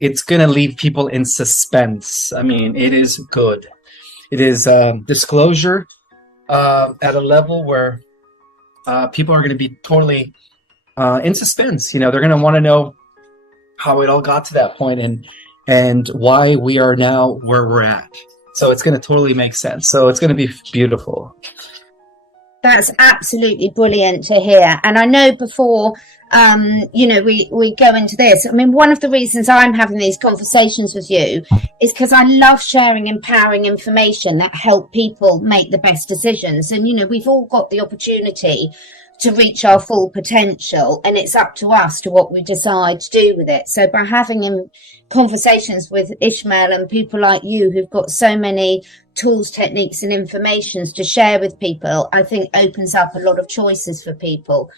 it's going to leave people in suspense. I mean, it is good. It is disclosure at a level where people are going to be totally in suspense. They're going to want to know how it all got to that point and why we are now where we're at. So it's going to totally make sense. So it's going to be beautiful. That's absolutely brilliant to hear. And I know before, we go into this. I mean, one of the reasons I'm having these conversations with you is because I love sharing empowering information that help people make the best decisions. And, we've all got the opportunity to reach our full potential, and it's up to us to what we decide to do with it. So by having conversations with Ismael and people like you who've got so many tools, techniques and informations to share with people, I think opens up a lot of choices for people.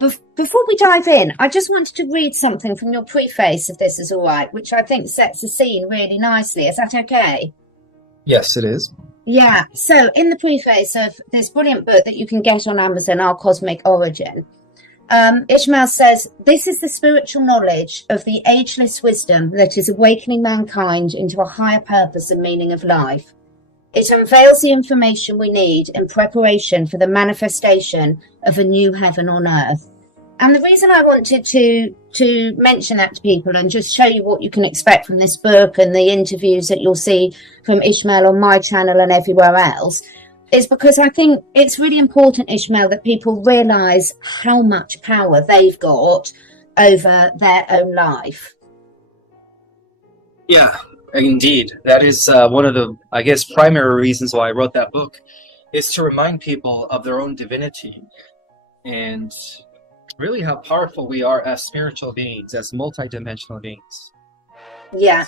Before we dive in, I just wanted to read something from your preface, if this is all right, which I think sets the scene really nicely. Is that okay? Yes, it is. Yeah. So in the preface of this brilliant book that you can get on Amazon, Our Cosmic Origin, Ismael says, "This is the spiritual knowledge of the ageless wisdom that is awakening mankind into a higher purpose and meaning of life. It unveils the information we need in preparation for the manifestation of a new heaven on earth." And the reason I wanted to mention that to people and just show you what you can expect from this book and the interviews that you'll see from Ismael on my channel and everywhere else is because I think it's really important, Ismael, that people realize how much power they've got over their own life. Yeah, indeed. That is one of the, I guess, primary reasons why I wrote that book, is to remind people of their own divinity and really how powerful we are as spiritual beings, as multidimensional beings. Yeah.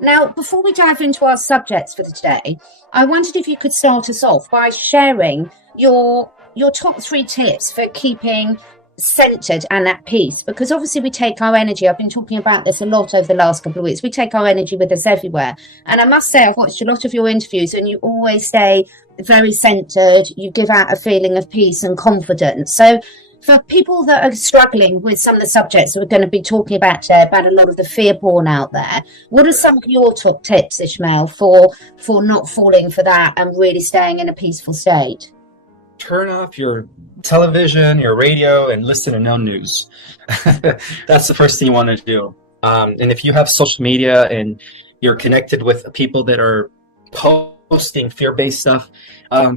Now, before we dive into our subjects for today, I wondered if you could start us off by sharing your top 3 tips for keeping centered and at peace, because obviously we take our energy. I've been talking about this a lot over the last couple of weeks. We take our energy with us everywhere. And I must say, I've watched a lot of your interviews and you always stay very centered. You give out a feeling of peace and confidence. So for people that are struggling with some of the subjects that we're going to be talking about today, about a lot of the fear born out there, what are some of your top tips, Ismael, for not falling for that and really staying in a peaceful state? Turn off your television, your radio, and listen to no news. That's the first thing you want to do. And if you have social media and you're connected with people that are posting fear-based stuff,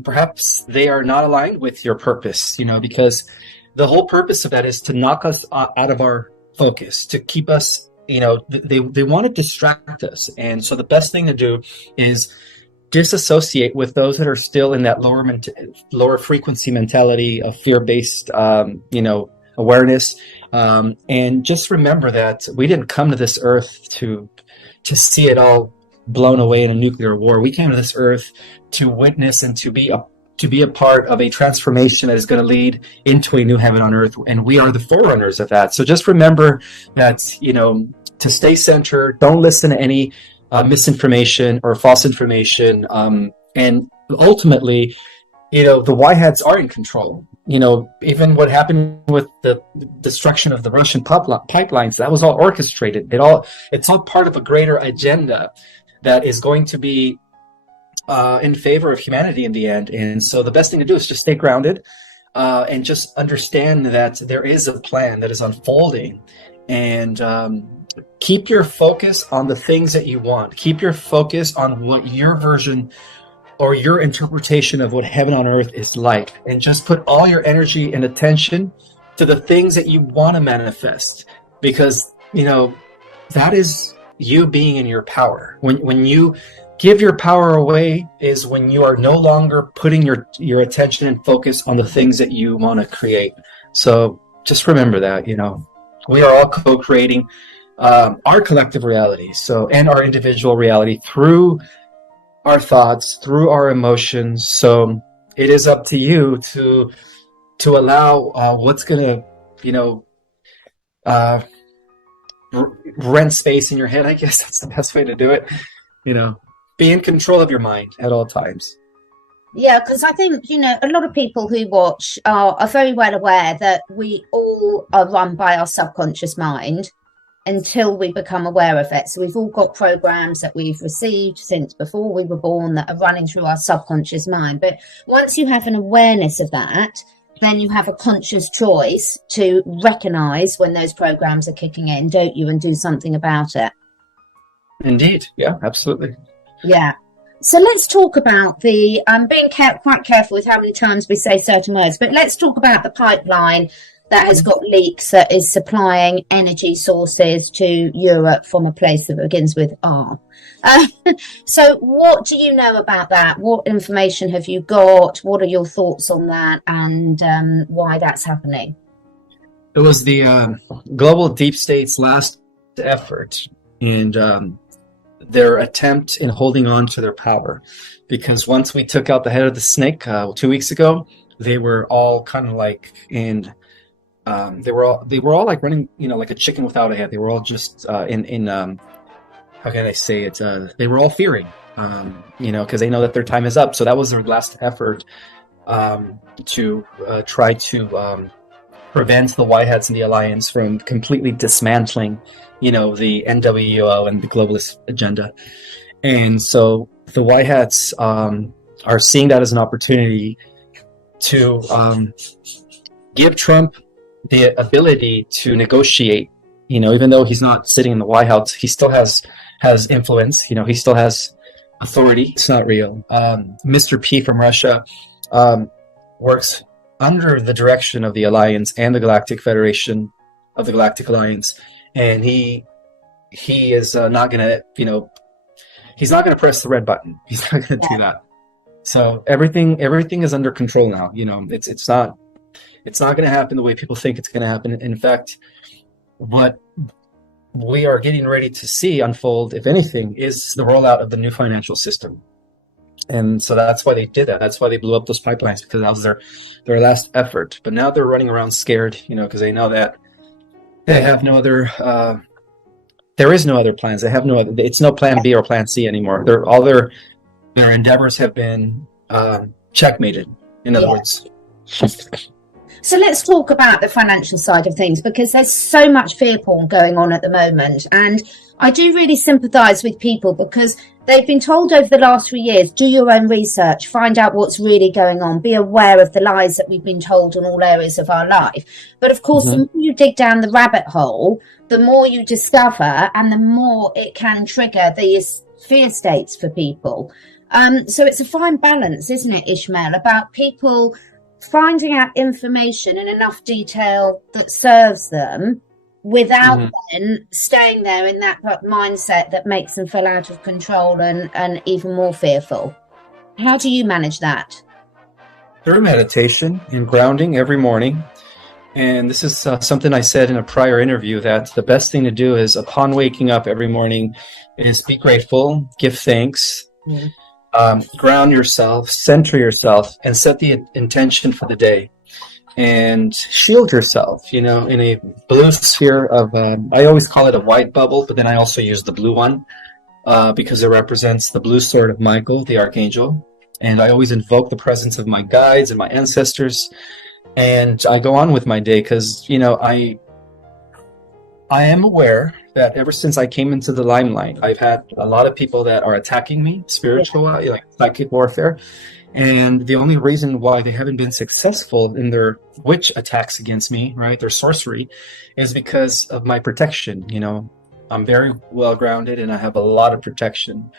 perhaps they are not aligned with your purpose, because the whole purpose of that is to knock us out of our focus, to keep us, they want to distract us. And so the best thing to do is disassociate with those that are still in that lower frequency mentality of fear-based, awareness. And just remember that we didn't come to this earth to see it all blown away in a nuclear war. We came to this earth to witness and to be a part of a transformation that is going to lead into a new heaven on earth. And we are the forerunners of that. So just remember that, to stay centered, don't listen to any misinformation or false information. And ultimately, the whiteheads are in control. Even what happened with the destruction of the Russian pipelines, that was all orchestrated. It's all part of a greater agenda that is going to be in favor of humanity in the end. And so the best thing to do is just stay grounded and just understand that there is a plan that is unfolding, and keep your focus on the things that you want. Keep your focus on what your version or your interpretation of what heaven on earth is like, and just put all your energy and attention to the things that you want to manifest, because that is you being in your power. When you give your power away is when you are no longer putting your attention and focus on the things that you want to create. So just remember that, we are all co-creating our collective reality, and our individual reality through our thoughts, through our emotions. So it is up to you to allow what's going to, rent space in your head. I guess that's the best way to do it. Be in control of your mind at all times. Yeah, because I think, a lot of people who watch are very well aware that we all are run by our subconscious mind. until we become aware of it. So we've all got programs that we've received since before we were born that are running through our subconscious mind. But once you have an awareness of that, then you have a conscious choice to recognize when those programs are kicking in, don't you, and do something about it. Indeed. Yeah, absolutely. Yeah. So let's talk about the, I'm being quite careful with how many times we say certain words, but let's talk about the pipeline that has got leaks, that is supplying energy sources to Europe from a place that begins with R. So what do you know about that? What information have you got? What are your thoughts on that, and why that's happening? It was the global deep state's last effort, and their attempt in holding on to their power, because once we took out the head of the snake 2 weeks ago, they were all kind of like in they were all like running, like a chicken without a head. They were all just in how can I say it, they were all fearing, because they know that their time is up. So that was their last effort to try to prevent the White Hats and the Alliance from completely dismantling the NWO and the globalist agenda. And so the White Hats are seeing that as an opportunity to give Trump the ability to negotiate. Even though he's not sitting in the White House, he still has influence. He still has authority. It's not real. Mr. P from Russia works under the direction of the Alliance and the Galactic Federation of the Galactic Alliance. And he is not going to, he's not going to press the red button. He's not going to do that. So everything is under control now. It's not going to happen the way people think it's going to happen. In fact, what we are getting ready to see unfold, if anything, is the rollout of the new financial system. And so that's why they did that. That's why they blew up those pipelines, because that was their last effort. But now they're running around scared, because they know that they have no other, there is no other plans. They have no other, it's no plan B or plan C anymore. All their endeavors have been checkmated, in other words. So let's talk about the financial side of things, because there's so much fear porn going on at the moment. And I do really sympathise with people, because they've been told over the last 3 years, do your own research, find out what's really going on, be aware of the lies that we've been told in all areas of our life. But of course, the more you dig down the rabbit hole, the more you discover, and the more it can trigger these fear states for people. So it's a fine balance, isn't it, Ismael, about people finding out information in enough detail that serves them without then staying there in that mindset that makes them feel out of control and even more fearful. How do you manage that? Through meditation and grounding every morning. And this is something I said in a prior interview, that the best thing to do is, upon waking up every morning, is be grateful, give thanks, ground yourself, center yourself, and set the intention for the day. And shield yourself, in a blue sphere of, I always call it a white bubble, but then I also use the blue one because it represents the blue sword of Michael, the archangel. And I always invoke the presence of my guides and my ancestors. And I go on with my day because, I am aware that ever since I came into the limelight, I've had a lot of people that are attacking me, spiritual, like psychic warfare. And the only reason why they haven't been successful in their witch attacks against me, right, their sorcery, is because of my protection. I'm very well grounded, and I have a lot of protection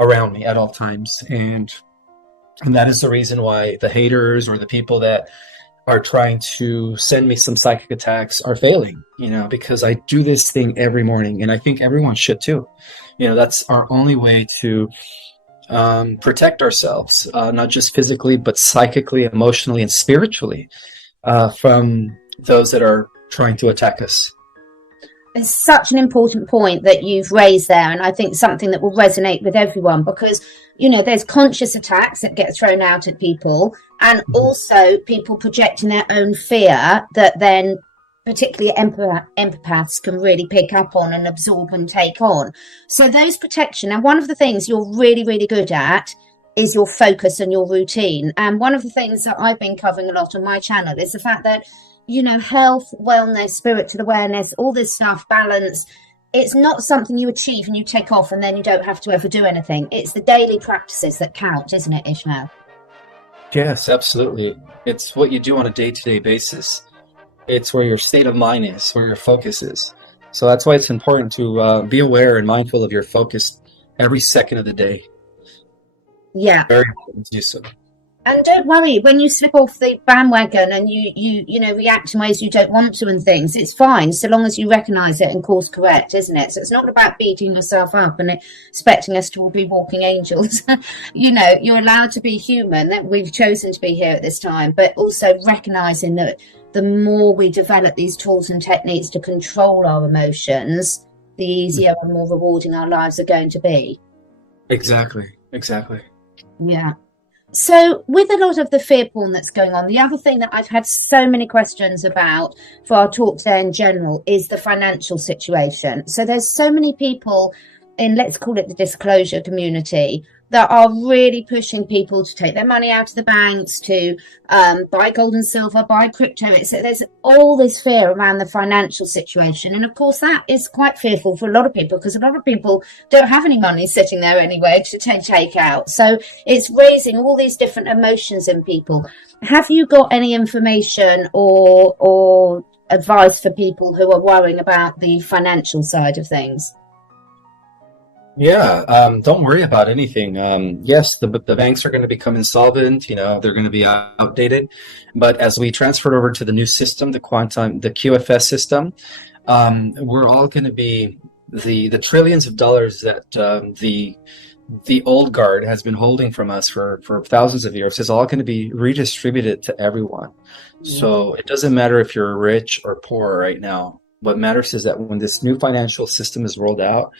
around me at all times. And that is the reason why the haters or the people that are trying to send me some psychic attacks are failing, because I do this thing every morning, and I think everyone should too. That's our only way to protect ourselves, not just physically, but psychically, emotionally, and spiritually from those that are trying to attack us. It's such an important point that you've raised there, and I think something that will resonate with everyone, because there's conscious attacks that get thrown out at people, and also people projecting their own fear that then particularly empaths can really pick up on and absorb and take on. So those protection, and one of the things you're really, really good at is your focus and your routine. And one of the things that I've been covering a lot on my channel is the fact that, health, wellness, spiritual awareness, all this stuff, balance, it's not something you achieve and you take off and then you don't have to ever do anything. It's the daily practices that count, isn't it, Ishmael? Yes, absolutely. It's what you do on a day-to-day basis. It's where your state of mind is, where your focus is. So that's why it's important to be aware and mindful of your focus every second of the day. Yeah. Very important to do so. And don't worry when you slip off the bandwagon and you know react in ways you don't want to and things. It's fine so long as you recognise it and course correct, isn't it? So it's not about beating yourself up and expecting us to all be walking angels. You know, you're allowed to be human. That we've chosen to be here at this time, but also recognising that the more we develop these tools and techniques to control our emotions, the easier and more rewarding our lives are going to be. Exactly. Yeah. So with a lot of the fear porn that's going on, the other thing that I've had so many questions about for our talk today in general is the financial situation. So there's so many people in, let's call it the disclosure community, that are really pushing people to take their money out of the banks, to buy gold and silver, buy crypto. There's all this fear around the financial situation. And of course, that is quite fearful for a lot of people because a lot of people don't have any money sitting there anyway to take out. So it's raising all these different emotions in people. Have you got any information or advice for people who are worrying about the financial side of things? Yeah, don't worry about anything. Yes, the banks are going to become insolvent, they're going to be outdated. But as we transferred over to the new system, the QFS system, we're all going to be the trillions of dollars that the old guard has been holding from us for thousands of years is all going to be redistributed to everyone. So it doesn't matter if you're rich or poor right now. What matters is that when this new financial system is rolled out,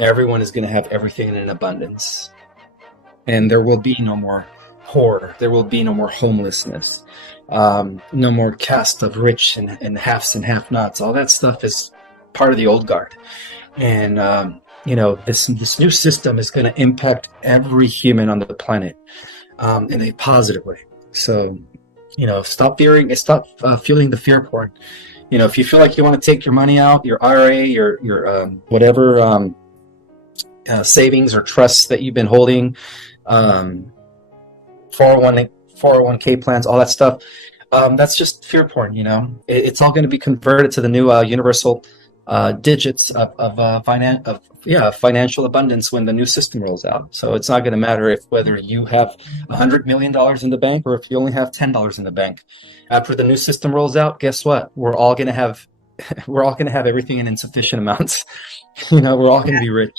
everyone is going to have everything in abundance. And there will be no more poor. There will be no more homelessness. No more caste of rich and halves and have-nots. All that stuff is part of the old guard. And, this new system is going to impact every human on the planet in a positive way. So, stop fearing, stop fueling the fear porn. If you feel like you want to take your money out, your IRA, your whatever savings or trusts that you've been holding, 401k plans, all that stuff, that's just fear porn. It's all going to be converted to the new universal digits of financial abundance when the new system rolls out. So it's not going to matter whether you have $100 million in the bank or if you only have $10 in the bank. After the new system rolls out, guess what? We're all going to have everything in insufficient amounts. We're all going to be rich.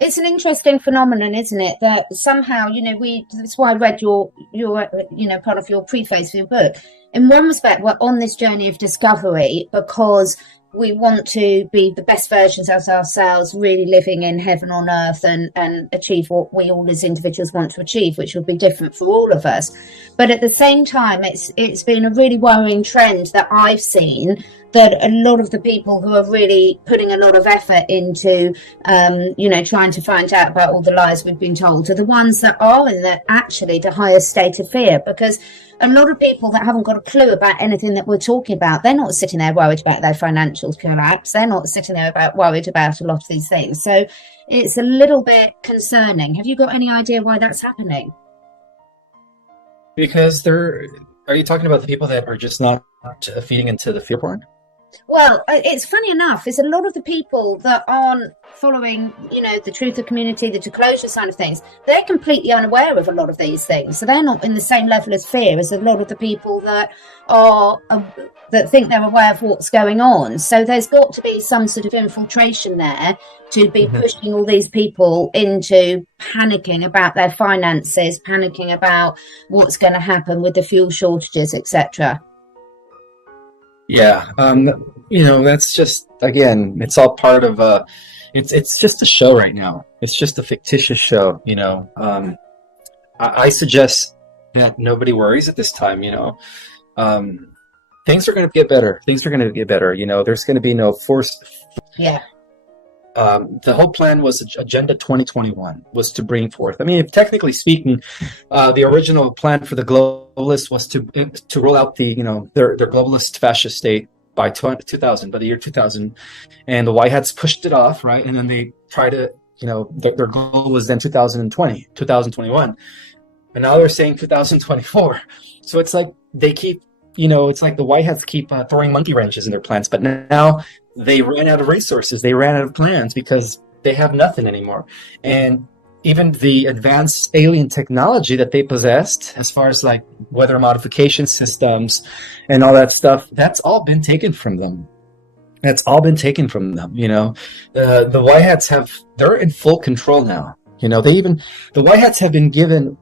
It's an interesting phenomenon, isn't it? That somehow, that's why I read your part of your preface for your book. In one respect, we're on this journey of discovery because we want to be the best versions of ourselves, really living in heaven on earth and achieve what we all as individuals want to achieve, which will be different for all of us. But at the same time, it's been a really worrying trend that I've seen, that a lot of the people who are really putting a lot of effort into, trying to find out about all the lies we've been told are the ones that are in the highest state of fear. Because a lot of people that haven't got a clue about anything that we're talking about, they're not sitting there worried about their financials collapse. They're not sitting there worried about a lot of these things. So it's a little bit concerning. Have you got any idea why that's happening? Because are you talking about the people that are just not feeding into the fear porn? Well, it's funny enough, is a lot of the people that aren't following, the truth of community, the disclosure side of things, they're completely unaware of a lot of these things. So they're not in the same level of fear as a lot of the people that that think they're aware of what's going on. So there's got to be some sort of infiltration there to be pushing all these people into panicking about their finances, panicking about what's going to happen with the fuel shortages, etc. Yeah, that's just, again, it's all part of it's just a show right now. It's just a fictitious show. I suggest that nobody worries at this time. Things are going to get better. There's going to be no forced. Yeah. The whole plan was Agenda 2021 was to bring forth. I mean, technically speaking, the original plan for the globalists was to roll out their globalist fascist state by 2000, by the year 2000. And the White Hats pushed it off, right? And then they try to, their goal was then 2020, 2021. And now they're saying 2024. So it's like they keep, it's like the White Hats keep throwing monkey wrenches in their plans. But now they ran out of resources. They ran out of plans because they have nothing anymore. And even the advanced alien technology that they possessed, as far as like weather modification systems and all that stuff, that's all been taken from them. That's all been taken from them. The White Hats they're in full control now. The White Hats have been given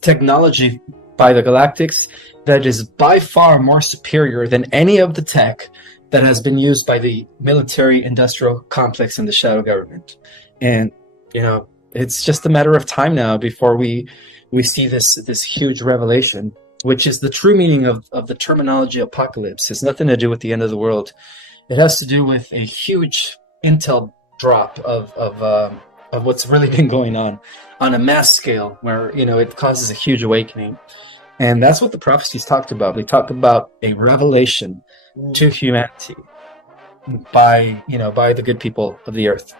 technology by the Galactics that is by far more superior than any of the tech that has been used by the military industrial complex and the shadow government. And it's just a matter of time now before we see this huge revelation, which is the true meaning of the terminology apocalypse. It's nothing to do with the end of the world. It has to do with a huge intel drop of what's really been going on a mass scale, where it causes a huge awakening. And that's what the prophecies talked about. They talked about a revelation to humanity by the good people of the earth.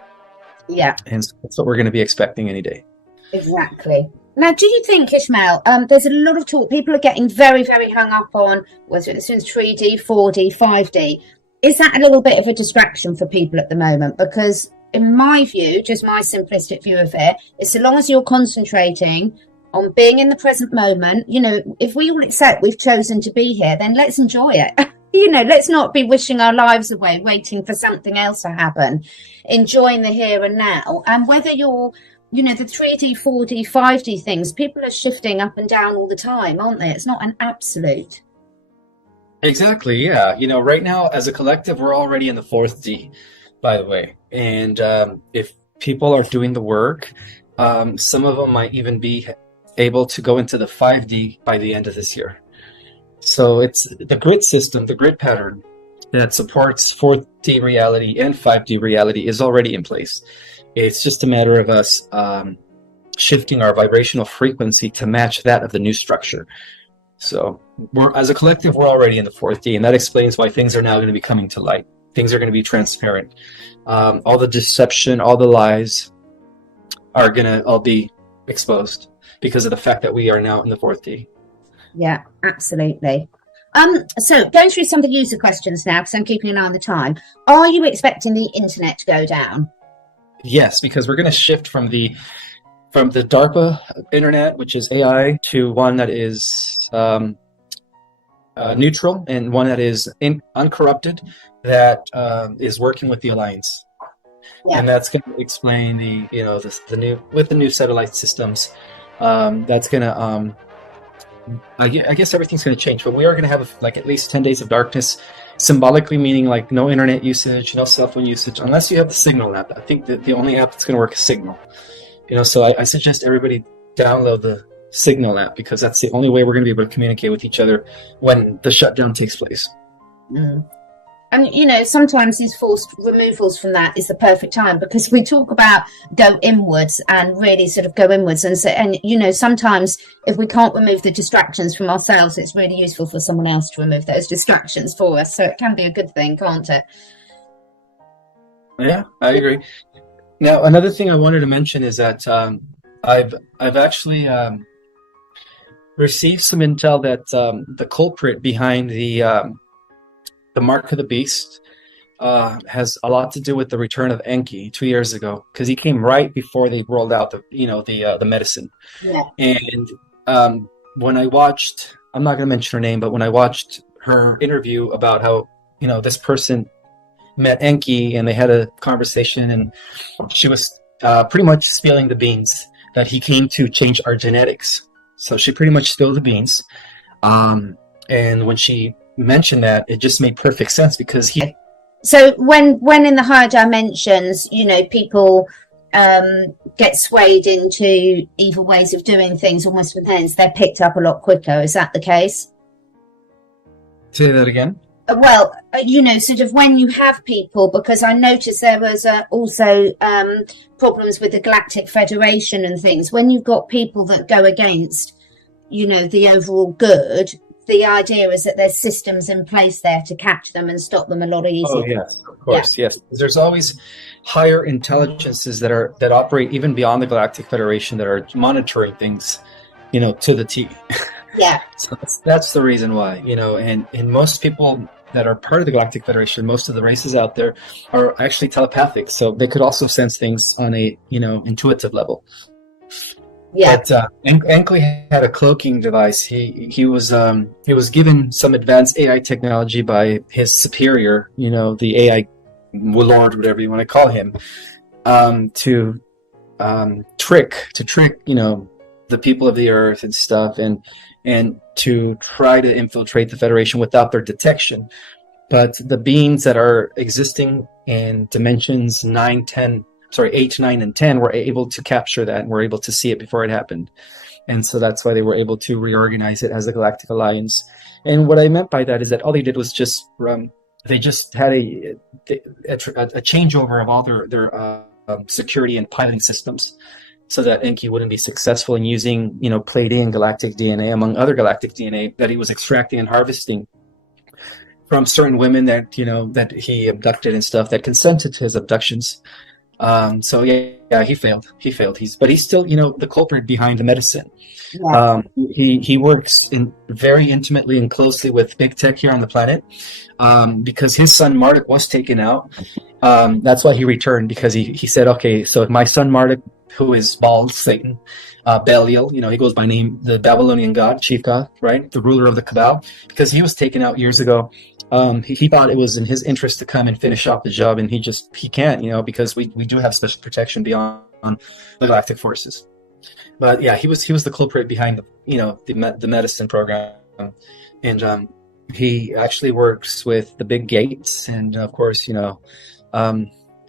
Yeah. And so that's what we're going to be expecting any day. Exactly. Now, do you think, Ismael, there's a lot of talk, people are getting very, very hung up on whether it's 3D, 4D, 5D. Is that a little bit of a distraction for people at the moment? Because in my view, just my simplistic view of it, is so long as you're concentrating on being in the present moment, if we all accept we've chosen to be here, then let's enjoy it. Let's not be wishing our lives away, waiting for something else to happen, enjoying the here and now. And whether you're, the 3D, 4D, 5D things, people are shifting up and down all the time, aren't they? It's not an absolute. Exactly, yeah. Right now, as a collective, we're already in the 4th D, by the way. And if people are doing the work, some of them might even be able to go into the 5D by the end of this year. So it's the grid system, the grid pattern that supports 4D reality and 5D reality is already in place. It's just a matter of us shifting our vibrational frequency to match that of the new structure. So as a collective, we're already in the 4th D, and that explains why things are now going to be coming to light. Things are going to be transparent. All the deception, all the lies are going to all be exposed because of the fact that we are now in the 4th D. Yeah, absolutely. So going through some of the user questions now, because I'm keeping an eye on the time. Are you expecting the internet to go down? Yes, because we're going to shift from the DARPA internet, which is AI, to one that is neutral and one that is uncorrupted, that is working with the Alliance. Yeah. And that's going to explain the new with the new satellite systems. That's going to I guess everything's going to change, but we are going to have at least 10 days of darkness, symbolically meaning no internet usage, no cell phone usage, unless you have the Signal app. I think that the only app that's going to work is Signal. So I suggest everybody download the Signal app, because that's the only way we're going to be able to communicate with each other when the shutdown takes place. Mm. And, sometimes these forced removals from that is the perfect time, because we talk about go inwards and really sort of go inwards. And sometimes if we can't remove the distractions from ourselves, it's really useful for someone else to remove those distractions for us. So it can be a good thing, can't it? Yeah, I agree. Now, another thing I wanted to mention is that I've actually received some intel that the culprit behind the Mark of the Beast has a lot to do with the return of Enki 2 years ago, because he came right before they rolled out the medicine. Yeah. And when I watched, I'm not going to mention her name, but when I watched her interview about how this person met Enki and they had a conversation, and she was pretty much spilling the beans that he came to change our genetics. So she pretty much spilled the beans. And when she mentioned that, it just made perfect sense, because so when in the higher dimensions, people get swayed into evil ways of doing things almost with hands, they're picked up a lot quicker. Is that the case? Say that again. Well, sort of when you have people, because I noticed there was also problems with the Galactic Federation and things. When you've got people that go against, the overall good, the idea is that there's systems in place there to catch them and stop them a lot easier. Oh yes, of course, yes. There's always higher intelligences that operate even beyond the Galactic Federation that are monitoring things, to the T. Yeah. So that's the reason why, and most people that are part of the Galactic Federation, most of the races out there are actually telepathic, so they could also sense things on a intuitive level. Yeah. But Enkley had a cloaking device. He was given some advanced AI technology by his superior, the AI lord, whatever you want to call him, to trick the people of the Earth and stuff, and to try to infiltrate the Federation without their detection. But the beings that are existing in dimensions 8, 9, and 10 were able to capture that and were able to see it before it happened. And so that's why they were able to reorganize it as the Galactic Alliance. And what I meant by that is that all they did was just they just had a changeover of all their security and piloting systems, so that Enki wouldn't be successful in using Pleiadian galactic DNA among other galactic DNA that he was extracting and harvesting from certain women that that he abducted and stuff that consented to his abductions. So yeah, he failed. But he's still, the culprit behind the medicine. Yeah. He works very intimately and closely with big tech here on the planet, because his son Marduk was taken out. That's why he returned, because he said, okay, so my son Marduk, who is bald Satan, Belial, he goes by name, the Babylonian god, chief god, right, the ruler of the Cabal, because he was taken out years ago. He thought it was in his interest to come and finish off the job, and he can't, because we do have special protection beyond the galactic forces. But yeah, he was the culprit behind the medicine program, and he actually works with the big gates, and of course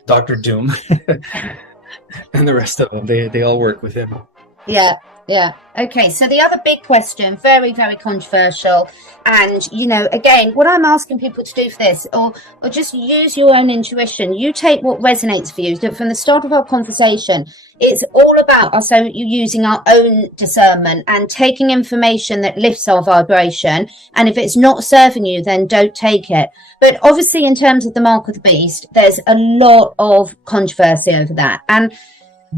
Dr. Doom and the rest of them. They all work with him. Yeah. Yeah. Okay. So the other big question, very, very controversial. And, again, what I'm asking people to do for this, or just use your own intuition. You take what resonates for you. From the start of our conversation, it's all about us using our own discernment and taking information that lifts our vibration. And if it's not serving you, then don't take it. But obviously, in terms of the mark of the beast, there's a lot of controversy over that. And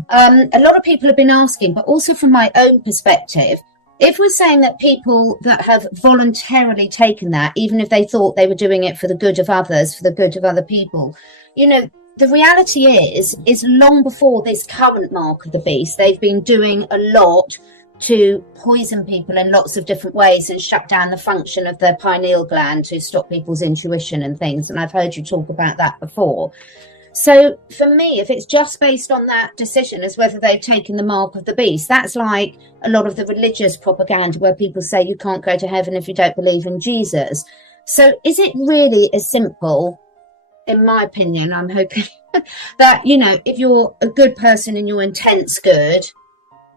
a lot of people have been asking, but also from my own perspective, if we're saying that people that have voluntarily taken that, even if they thought they were doing it for the good of others, for the good of other people, the reality is long before this current mark of the beast, they've been doing a lot to poison people in lots of different ways and shut down the function of the pineal gland to stop people's intuition and things. And I've heard you talk about that before. So for me, if it's just based on that decision as whether they've taken the mark of the beast, that's like a lot of the religious propaganda where people say you can't go to heaven if you don't believe in Jesus. So is it really as simple, in my opinion, I'm hoping, that, if you're a good person and your intent's good,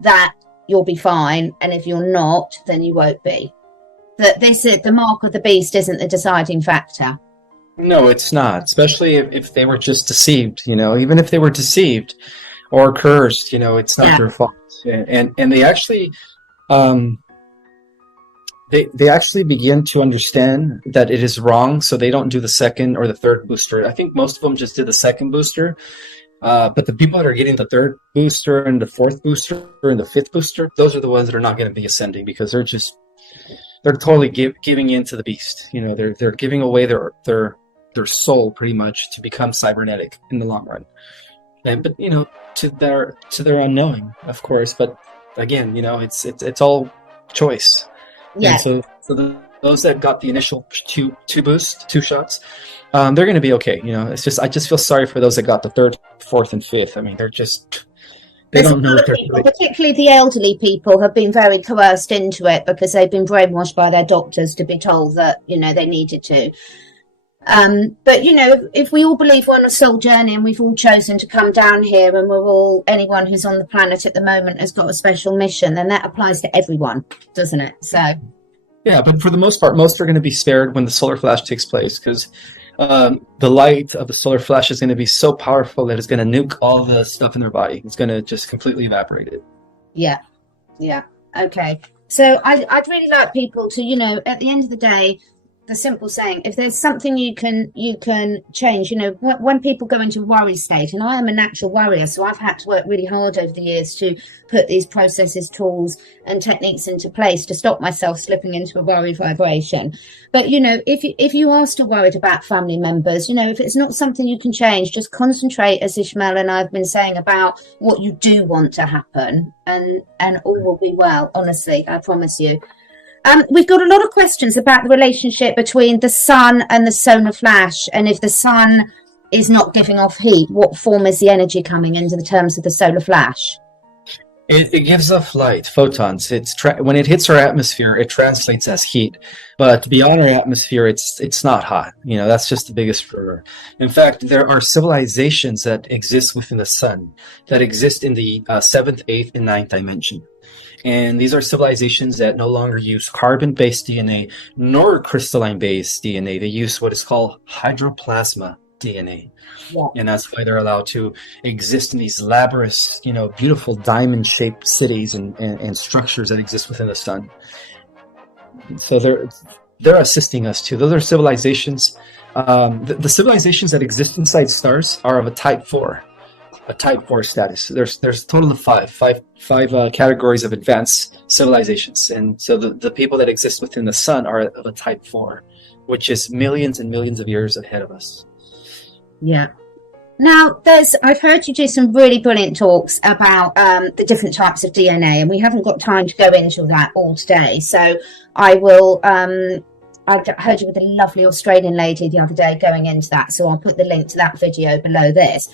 that you'll be fine. And if you're not, then you won't be. That the mark of the beast isn't the deciding factor. No, it's not, especially if they were just deceived, even if they were deceived or cursed, it's not their fault. And they actually, they actually begin to understand that it is wrong, so they don't do the second or the third booster. I think most of them just did the second booster, but the people that are getting the third booster and the fourth booster and the fifth booster, those are the ones that are not going to be ascending, because they're totally giving in to the beast. They're giving away their soul pretty much to become cybernetic in the long run. But to their unknowing, of course. But again, it's all choice. Yeah. And so those that got the initial two shots, they're going to be okay. It's just, I just feel sorry for those that got the third, fourth, and fifth. I mean, they don't know what they're doing. Particularly the elderly people have been very coerced into it because they've been brainwashed by their doctors to be told that they needed to. But if we all believe we're on a soul journey and we've all chosen to come down here, and anyone who's on the planet at the moment has got a special mission, then that applies to everyone, doesn't it? So yeah, but for the most part, most are going to be spared when the solar flash takes place, because the light of the solar flash is going to be so powerful that it's going to nuke all the stuff in their body. It's going to just completely evaporate it. Yeah. Okay. So I'd really like people to, at the end of the day, the simple saying, if there's something you can change, when people go into a worry state, and I am a natural worrier, so I've had to work really hard over the years to put these processes, tools, and techniques into place to stop myself slipping into a worry vibration. But if you are still worried about family members, if it's not something you can change, just concentrate, as Ishmael and I've been saying, about what you do want to happen, and all will be well. Honestly, I promise you. We've got a lot of questions about the relationship between the sun and the solar flash, and if the sun is not giving off heat, what form is the energy coming into the terms of the solar flash? It gives off light, photons. When it hits our atmosphere, it translates as heat. But beyond our atmosphere, it's not hot. That's just the biggest error. In fact, there are civilizations that exist within the sun, that exist in the seventh, eighth, and ninth dimension. And these are civilizations that no longer use carbon-based DNA nor crystalline-based DNA. They use what is called hydroplasma DNA. Yeah. And that's why they're allowed to exist in these laborious, beautiful diamond-shaped cities and structures that exist within the sun. So they're assisting us too. Those are civilizations. The civilizations that exist inside stars are of a type 4. A type 4 status. There's a total of five categories of advanced civilizations, and so the people that exist within the sun are of a type 4, which is millions and millions of years ahead of us. Yeah. Now, I've heard you do some really brilliant talks about the different types of DNA, and we haven't got time to go into that all today. So I will. I heard you with a lovely Australian lady the other day going into that, so I'll put the link to that video below this.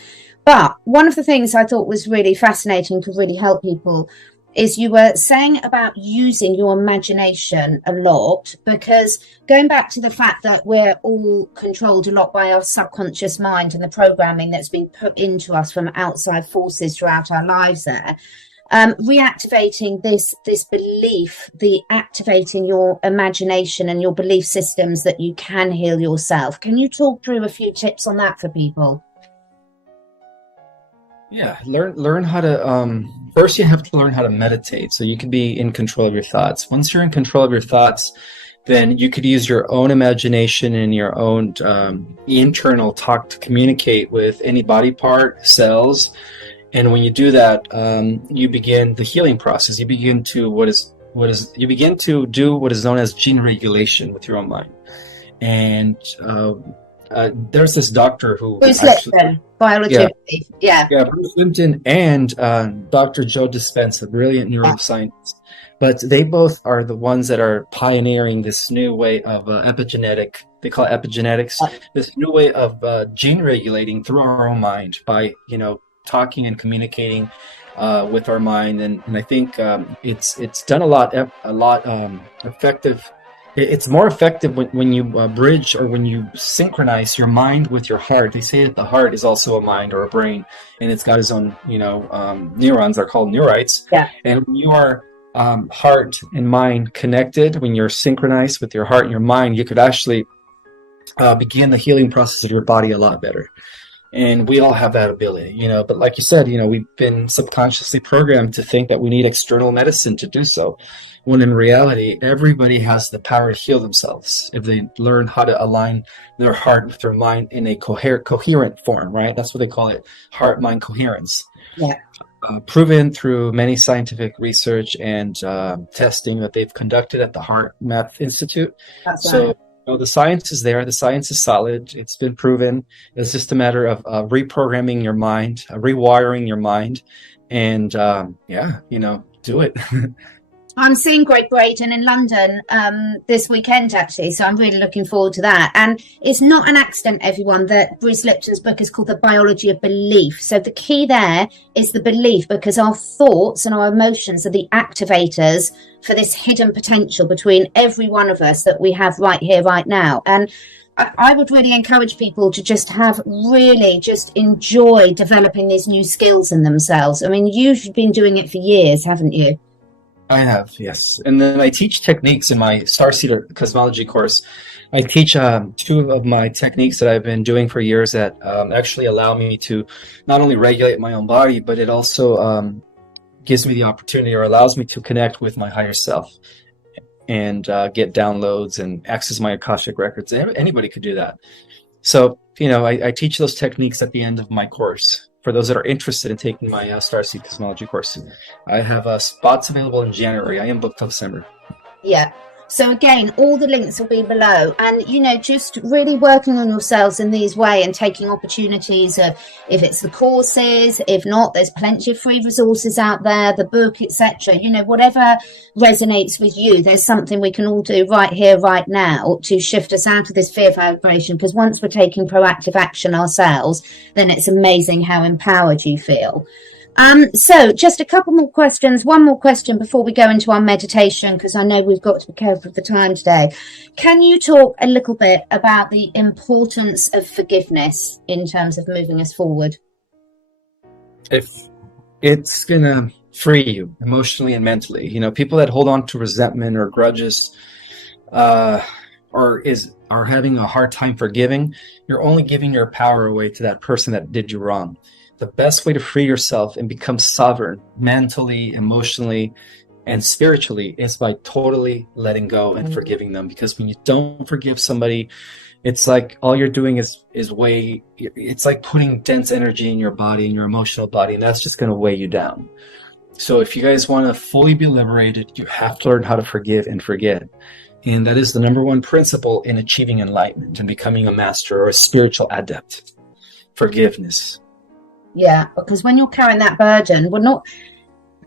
But one of the things I thought was really fascinating, could really help people, is you were saying about using your imagination a lot, because going back to the fact that we're all controlled a lot by our subconscious mind and the programming that's been put into us from outside forces throughout our lives there, reactivating this belief, activating your imagination and your belief systems that you can heal yourself. Can you talk through a few tips on that for people? Yeah, learn how to first you have to learn how to meditate so you can be in control of your thoughts. Once you're in control of your thoughts, then you could use your own imagination and your own internal talk to communicate with any body part, cells. And when you do that, you begin the healing process. You begin to do what is known as gene regulation with your own mind. And there's this doctor who Bruce Lipton, biology. Yeah, Bruce Lipton and Dr. Joe Dispenza, a brilliant neuroscientist. But they both are the ones that are pioneering this new way of epigenetic. They call it epigenetics. This new way of gene regulating through our own mind by talking and communicating with our mind, and I think it's done a lot effective. It's more effective when you bridge or when you synchronize your mind with your heart. They say that the heart is also a mind or a brain, and it's got its own, neurons. They're called neurites. Yeah. And when you are heart and mind connected, when you're synchronized with your heart and your mind, you could actually begin the healing process of your body a lot better. And we all have that ability, but like you said, we've been subconsciously programmed to think that we need external medicine to do so. When in reality, everybody has the power to heal themselves if they learn how to align their heart with their mind in a coherent form, right? That's what they call it, heart-mind coherence. Yeah. Proven through many scientific research and testing that they've conducted at the Heart Math Institute. That's right. The science is there. The science is solid. It's been proven. It's just a matter of reprogramming your mind, rewiring your mind, and do it. I'm seeing Great Britain in London this weekend, actually, so I'm really looking forward to that. And it's not an accident, everyone, that Bruce Lipton's book is called The Biology of Belief. So the key there is the belief, because our thoughts and our emotions are the activators for this hidden potential between every one of us that we have right here, right now. And I would really encourage people to just enjoy developing these new skills in themselves. I mean, you've been doing it for years, haven't you? I have, yes. And then I teach techniques in my Starseed Cosmology course. I teach two of my techniques that I've been doing for years that actually allow me to not only regulate my own body, but it also gives me the opportunity or allows me to connect with my higher self and get downloads and access my Akashic records. Anybody could do that. So, I teach those techniques at the end of my course. For those that are interested in taking my Starseed Cosmology course, I have spots available in January. I am booked till December. Yeah. So again, all the links will be below, and just really working on yourselves in these way and taking opportunities of, if it's the courses, if not, there's plenty of free resources out there, the book, etc. Whatever resonates with you, there's something we can all do right here, right now, to shift us out of this fear vibration, because once we're taking proactive action ourselves, then it's amazing how empowered you feel. So just a couple more questions. One more question before we go into our meditation, because I know we've got to be careful of the time today. Can you talk a little bit about the importance of forgiveness in terms of moving us forward? If it's going to free you emotionally and mentally, people that hold on to resentment or grudges, are having a hard time forgiving, you're only giving your power away to that person that did you wrong. The best way to free yourself and become sovereign mentally, emotionally, and spiritually is by totally letting go and forgiving them. Because when you don't forgive somebody, it's like all you're doing it's like putting dense energy in your body, in your emotional body, and that's just going to weigh you down. So if you guys want to fully be liberated, you have to learn how to forgive and forget. And that is the number one principle in achieving enlightenment and becoming a master or a spiritual adept. Forgiveness. Yeah, because when you're carrying that burden, we're not,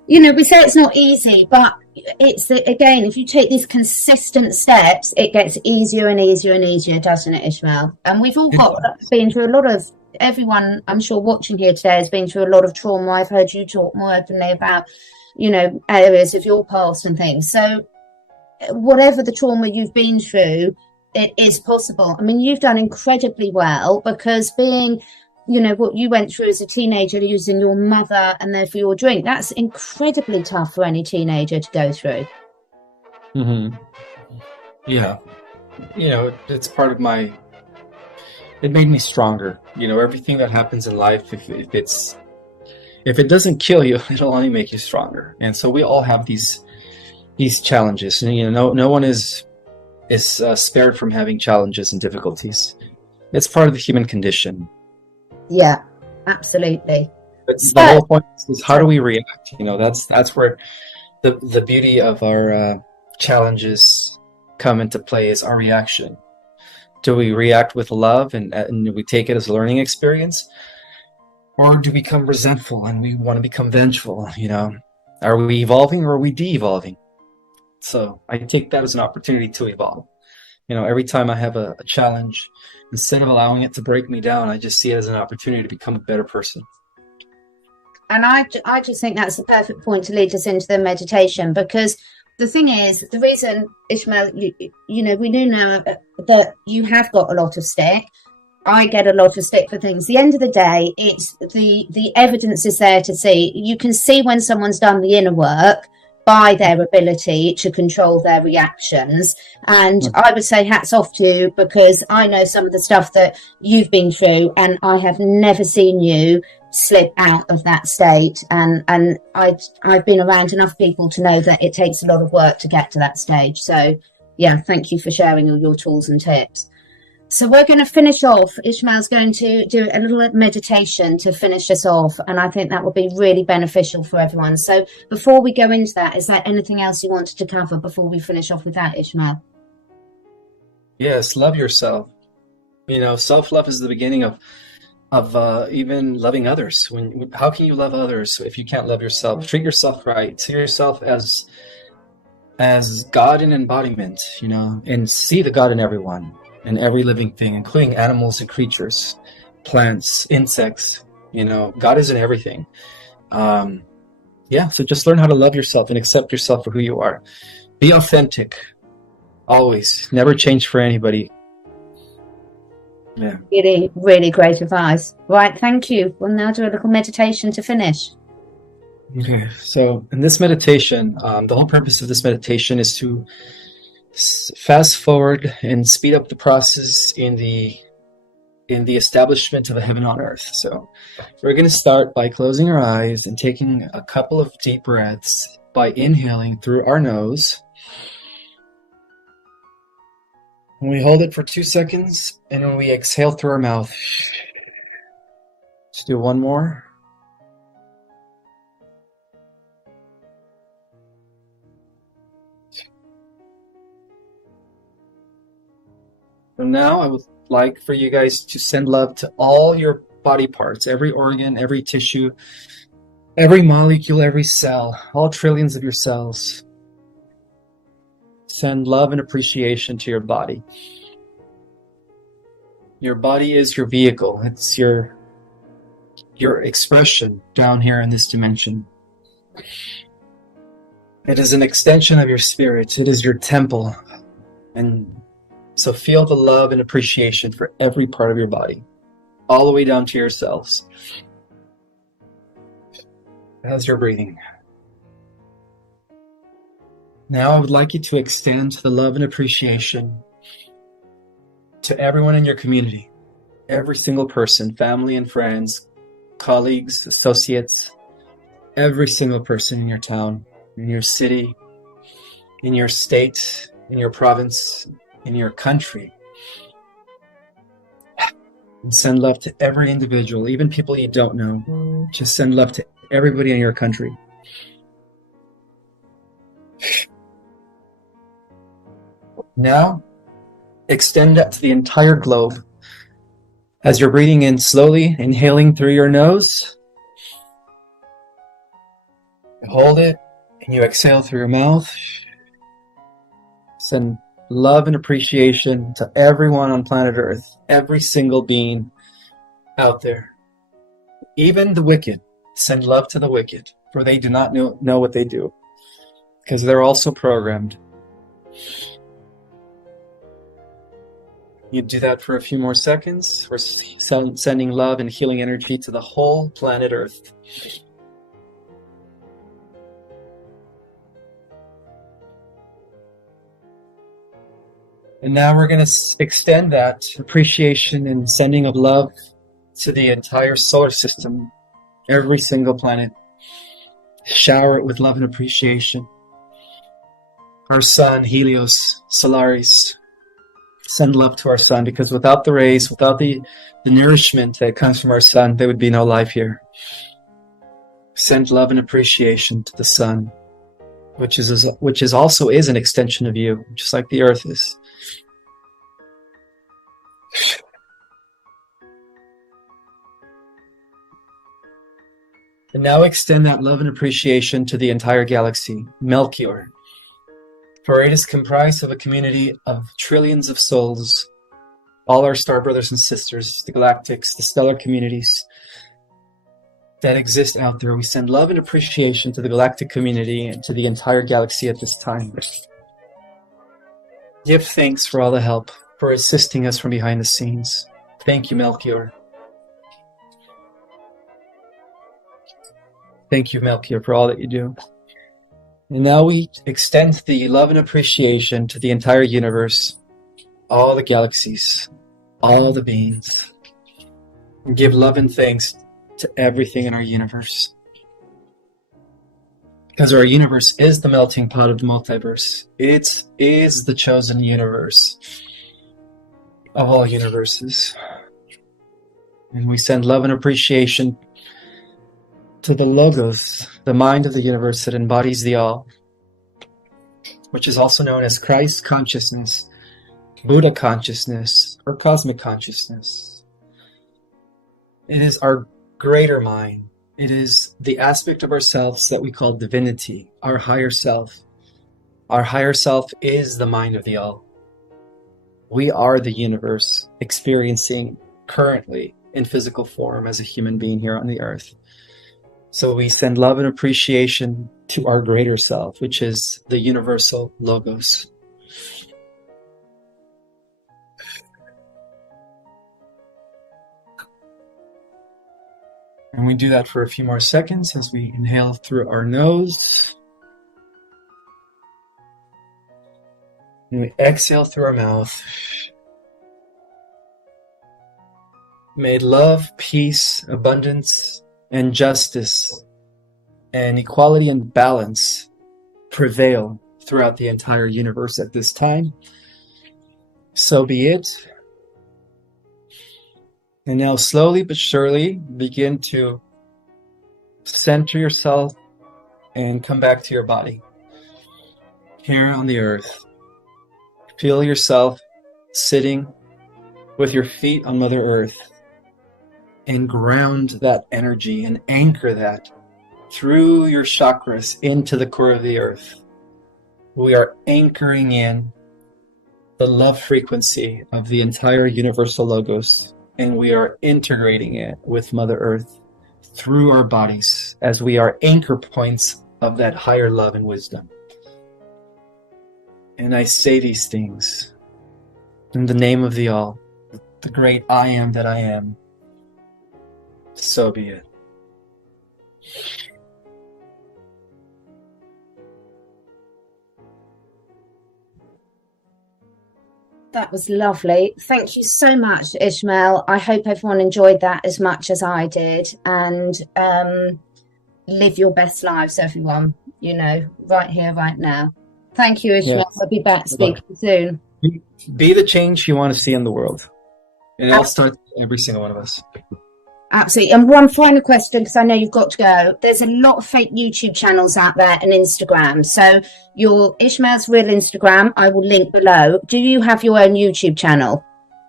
we say it's not easy, but it's, again, if you take these consistent steps, it gets easier and easier and easier, doesn't it, Ismael? And we've all been through everyone, I'm sure, watching here today has been through a lot of trauma. I've heard you talk more openly about, areas of your past and things. So whatever the trauma you've been through, it is possible. I mean, you've done incredibly well, because being, what you went through as a teenager, using your mother and therefore your drink, that's incredibly tough for any teenager to go through. Mm-hmm. Yeah. It's part of it made me stronger. Everything that happens in life, if it doesn't kill you, it'll only make you stronger. And so we all have these challenges, and no one is spared from having challenges and difficulties. It's part of the human condition. Yeah, absolutely. But the whole point is how do we react? That's where the beauty of our challenges come into play, is our reaction. Do we react with love and do we take it as a learning experience, or do we become resentful and we want to become vengeful? Are we evolving or are we de-evolving? So I take that as an opportunity to evolve. Every time I have a challenge, instead of allowing it to break me down, I just see it as an opportunity to become a better person. And I just think that's the perfect point to lead us into the meditation, because the thing is, the reason, Ismael, we do know that you have got a lot of stick. I get a lot of stick for things. At the end of the day, it's the evidence is there to see. You can see when someone's done the inner work by their ability to control their reactions. And I would say hats off to you, because I know some of the stuff that you've been through, and I have never seen you slip out of that state. And I've been around enough people to know that it takes a lot of work to get to that stage. So yeah, thank you for sharing all your tools and tips. So we're going to finish off. Ismael's going to do a little meditation to finish us off, and I think that will be really beneficial for everyone. So before we go into that, is there anything else you wanted to cover before we finish off with that, Ismael? Yes, love yourself. Self-love is the beginning of even loving others. How can you love others if you can't love yourself? Treat yourself right. See yourself as God in embodiment, and see the God in everyone. And every living thing, including animals and creatures, plants, insects. God is in everything. So just learn how to love yourself and accept yourself for who you are. Be authentic, always. Never change for anybody. Yeah. Really, really great advice. Right, thank you. We'll now do a little meditation to finish. Okay, so in this meditation, the whole purpose of this meditation is to fast forward and speed up the process in the in the establishment of a heaven on earth. So we're going to start by closing our eyes and taking a couple of deep breaths by inhaling through our nose. And we hold it for 2 seconds, and when we exhale through our mouth. Let's do one more. And now I would like for you guys to send love to all your body parts, every organ, every tissue, every molecule, every cell, all trillions of your cells. Send love and appreciation to your body. Your body is your vehicle. It's your expression down here in this dimension. It is an extension of your spirit. It is your temple. And so feel the love and appreciation for every part of your body, all the way down to your cells. As you're breathing. Now I would like you to extend the love and appreciation to everyone in your community, every single person, family and friends, colleagues, associates, every single person in your town, in your city, in your state, in your province, in your country. And send love to every individual, even people you don't know. Just send love to everybody in your country. Now, extend that to the entire globe. As you're breathing in slowly, inhaling through your nose, you hold it, and you exhale through your mouth. Send love and appreciation to everyone on planet Earth, every single being out there. Even the wicked, send love to the wicked, for they do not know what they do, because they're also programmed. You do that for a few more seconds. We're sending love and healing energy to the whole planet Earth. And now we're going to extend that appreciation and sending of love to the entire solar system, every single planet. Shower it with love and appreciation. Our sun, Helios, Solaris. Send love to our sun, because without the rays, without the nourishment that comes from our sun, there would be no life here. Send love and appreciation to the sun, which is also an extension of you, just like the earth is. And now extend that love and appreciation to the entire galaxy, Melchior. For it is comprised of a community of trillions of souls, all our star brothers and sisters, the galactics, the stellar communities that exist out there. We send love and appreciation to the galactic community and to the entire galaxy at this time. Give thanks for all the help, for assisting us from behind the scenes. Thank you, Melchior. Thank you, Melchior, for all that you do. And now we extend the love and appreciation to the entire universe, all the galaxies, all the beings. And give love and thanks to everything in our universe. Because our universe is the melting pot of the multiverse. It is the chosen universe of all universes. And we send love and appreciation to the Logos, the mind of the universe that embodies the all, which is also known as Christ consciousness, Buddha consciousness, or cosmic consciousness. It is our greater mind. It is the aspect of ourselves that we call divinity, our higher self. Our higher self is the mind of the all. We are the universe experiencing currently in physical form as a human being here on the earth. So we send love and appreciation to our greater self, which is the universal Logos. And we do that for a few more seconds as we inhale through our nose. And we exhale through our mouth. May love, peace, abundance, and justice, and equality and balance prevail throughout the entire universe at this time. So be it. And now slowly but surely begin to center yourself and come back to your body. Here on the earth, feel yourself sitting with your feet on Mother Earth and ground that energy and anchor that through your chakras into the core of the earth. We are anchoring in the love frequency of the entire universal logos, and we are integrating it with Mother Earth through our bodies as we are anchor points of that higher love and wisdom. And I say these things in the name of the All, the great I am that I am. So be it. That was lovely. Thank you so much, Ismael. I hope everyone enjoyed that as much as I did. And live your best lives, everyone, right here, right now. Thank you, Ismael. Yes. I'll be back speaking soon. Be the change you want to see in the world. And it all starts with every single one of us. Absolutely. And one final question, because I know you've got to go. There's a lot of fake YouTube channels out there and Instagram. So your Ishmael's real Instagram, I will link below. Do you have your own YouTube channel?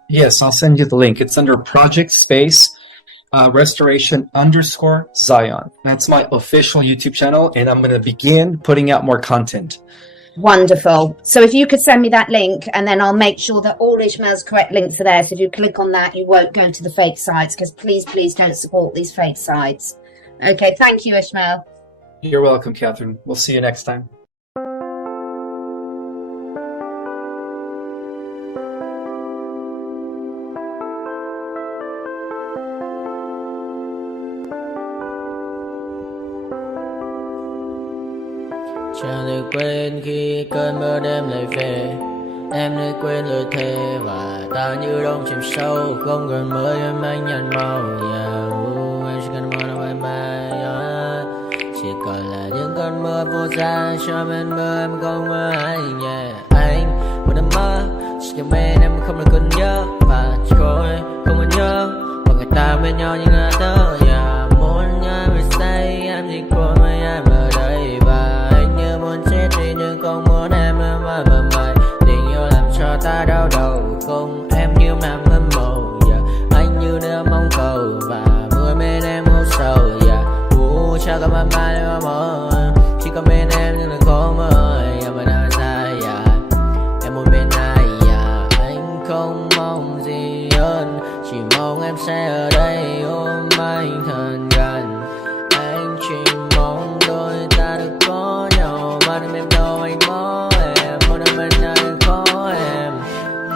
Yes, I'll send you the link. It's under Project Space Restoration_Zion. That's my official YouTube channel, and I'm going to begin putting out more content. Wonderful. So if you could send me that link, and then I'll make sure that all Ishmael's correct links are there. So if you click on that, you won't go to the fake sites, because please don't support these fake sites. Okay, thank you, Ishmael. You're welcome, Catherine. We'll see you next time. Chẳng thể quên khi cơn mưa đêm lại về. Em nơi quên lời thề và ta như đông chìm sâu. Không còn mới em anh nhận màu. Em chỉ cần mơ đâu em bay. Chỉ còn là những cơn mưa vô giá. Cho bên mơ em không mơ ai. Anh một đêm mơ. Chỉ cần bên em không được cơn nhớ. Và chỉ có em không muốn nhớ. Và người ta bên nhau như ngã tơ. Muốn nhớ người say em chỉ có mấy em ở đây. Và anh như muốn chết đi nhưng không muốn em mơ mày. Tình yêu làm cho ta đau đầu. Không em như nằm ngâm màu. Anh như đeo mong cầu. Và mưa bên em ngô sầu. Chắc có mai mai em mơ. Chỉ có bên em nhưng đừng có mơ. Em ở đâu xa em muốn bên ai. Anh không mong gì hơn. Chỉ mong em sẽ ở đây ôm anh thật gần. Anh chỉ mong đôi ta được có nhau. Mà đừng em đâu anh có em. Một đêm bên anh có em.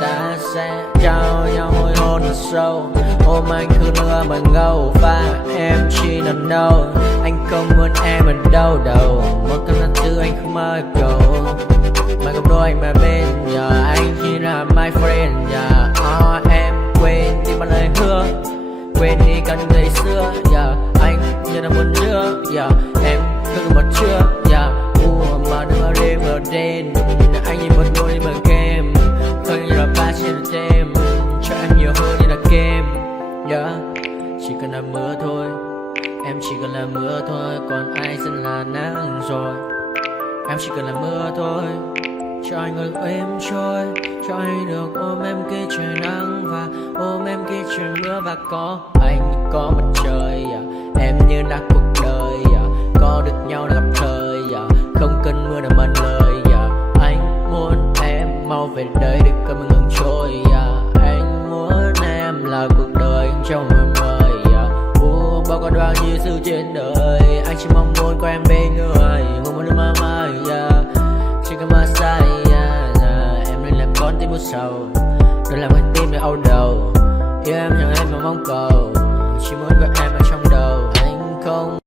Ta sẽ trao nhau môi hôn thật sâu. Ôm anh cứ nữa mà ngâu. Và em chỉ nằm đâu. Anh không muốn em ở đâu đâu. Một cơn gió thứ anh không mơ cầu. Mà không đôi anh mà bên anh chỉ là my friend. Em quên đi bao lời hứa. Quên đi cả những ngày xưa. Anh như là muốn nữa. Em cứ một chưa. Mà đừng ở đêm ở đêm. Anh nhìn một đôi đi mở game. Không như là ba trên đêm. Cho em nhiều hơn như là game. Chỉ cần là mưa thôi. Em chỉ cần là mưa thôi. Còn ai sẽ là nắng rồi. Em chỉ cần là mưa thôi. Cho anh ngồi êm trôi. Cho anh được ôm em kia trời nắng. Và ôm em kia trời mưa. Và có anh có mặt trời. Em như là cuộc đời. Có được nhau là gặp thời. Không cần mưa để mần lời. Anh muốn em mau về đây để cơn mưa ngừng trôi. Anh muốn em là cuộc đời trong mưa mời. Bao còn bao nhiêu sự trên đời. Anh chỉ mong muốn có em bên người. Không muốn được mơ mơ. Chỉ cần mơ say. Em nên làm con tim buốt sầu. Đừng làm con tim để âu đầu. Yêu em chẳng em mà mong cầu. Chỉ muốn có em ở trong đầu. Anh không.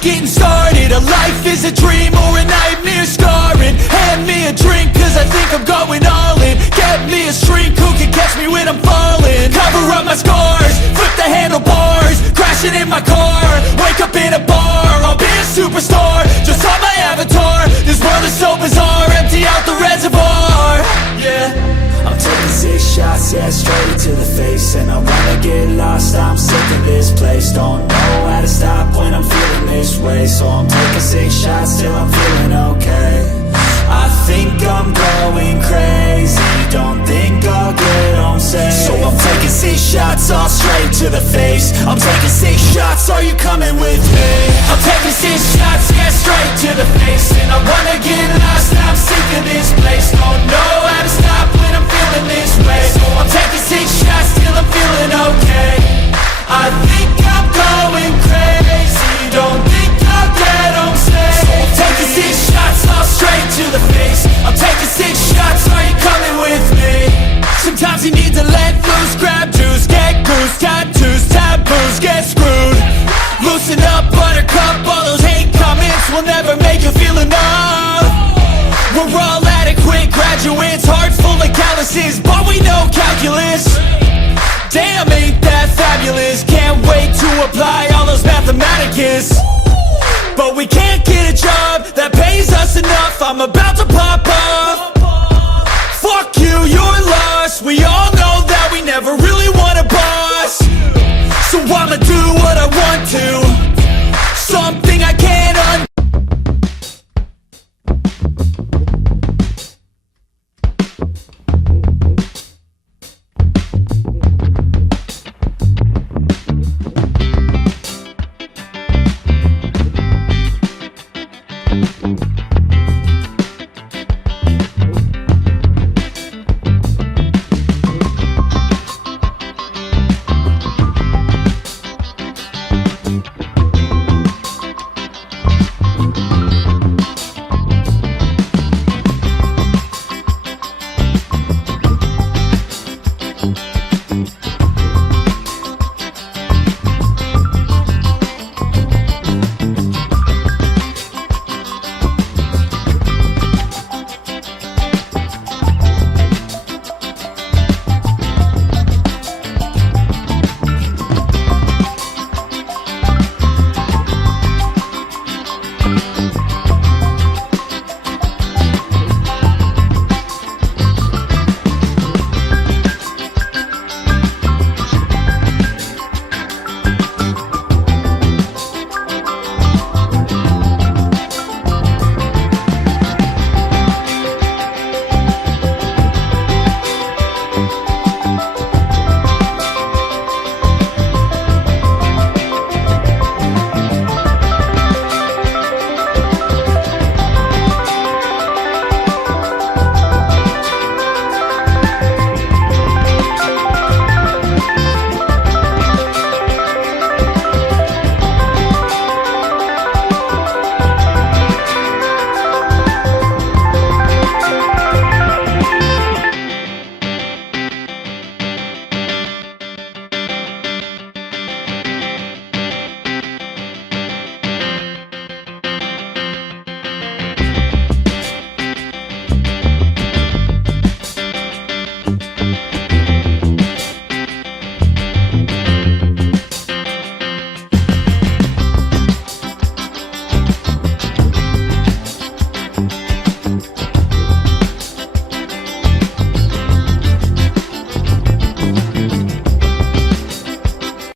just getting started. A life is a dream or a nightmare scarring. Hand me a drink cause I think I'm going all in. Get me a shrink who can catch me when I'm falling. Cover up my scars, flip the handlebars, crashing in my car, wake up in a bar. I'll be a superstar, just on my avatar. This world is so bizarre, empty out the reservoir. Yeah, I'm taking 6 shots, yeah, straight to the face. And I wanna get lost, I'm sick of this place. Don't know how to stop when I'm feeling this way. So I'm taking 6 shots till I'm feeling okay. I think I'm going crazy, don't think I'll get home safe. So I'm taking 6 shots, all straight to the face. I'm taking 6 shots, are you coming with me? I'm taking 6 shots, yeah, straight to the face. And I wanna get lost, I'm sick of this place. Don't know how to stop when I'm feeling this way. So I'm taking 6 shots till I'm feeling okay. I think I'm going crazy, don't think I'll get home safe. So I'm taking 6 shots, all straight to the face. I'm taking 6 shots, are you coming with me? Sometimes you need to let loose, grab juice, get goose, tattoos, taboos, get screwed. Loosen up, buttercup, all those hate comments will never make you feel enough. We're all adequate graduates, heart full of calluses, but we know calculus. Damn, ain't that fabulous? Can't wait to apply all those mathematicus. But we can't get a job that pays us enough. I'm about to pop off. Fuck you, you're lost. We all know that we never really want a boss. So I'ma do what I want to, something I can't undo.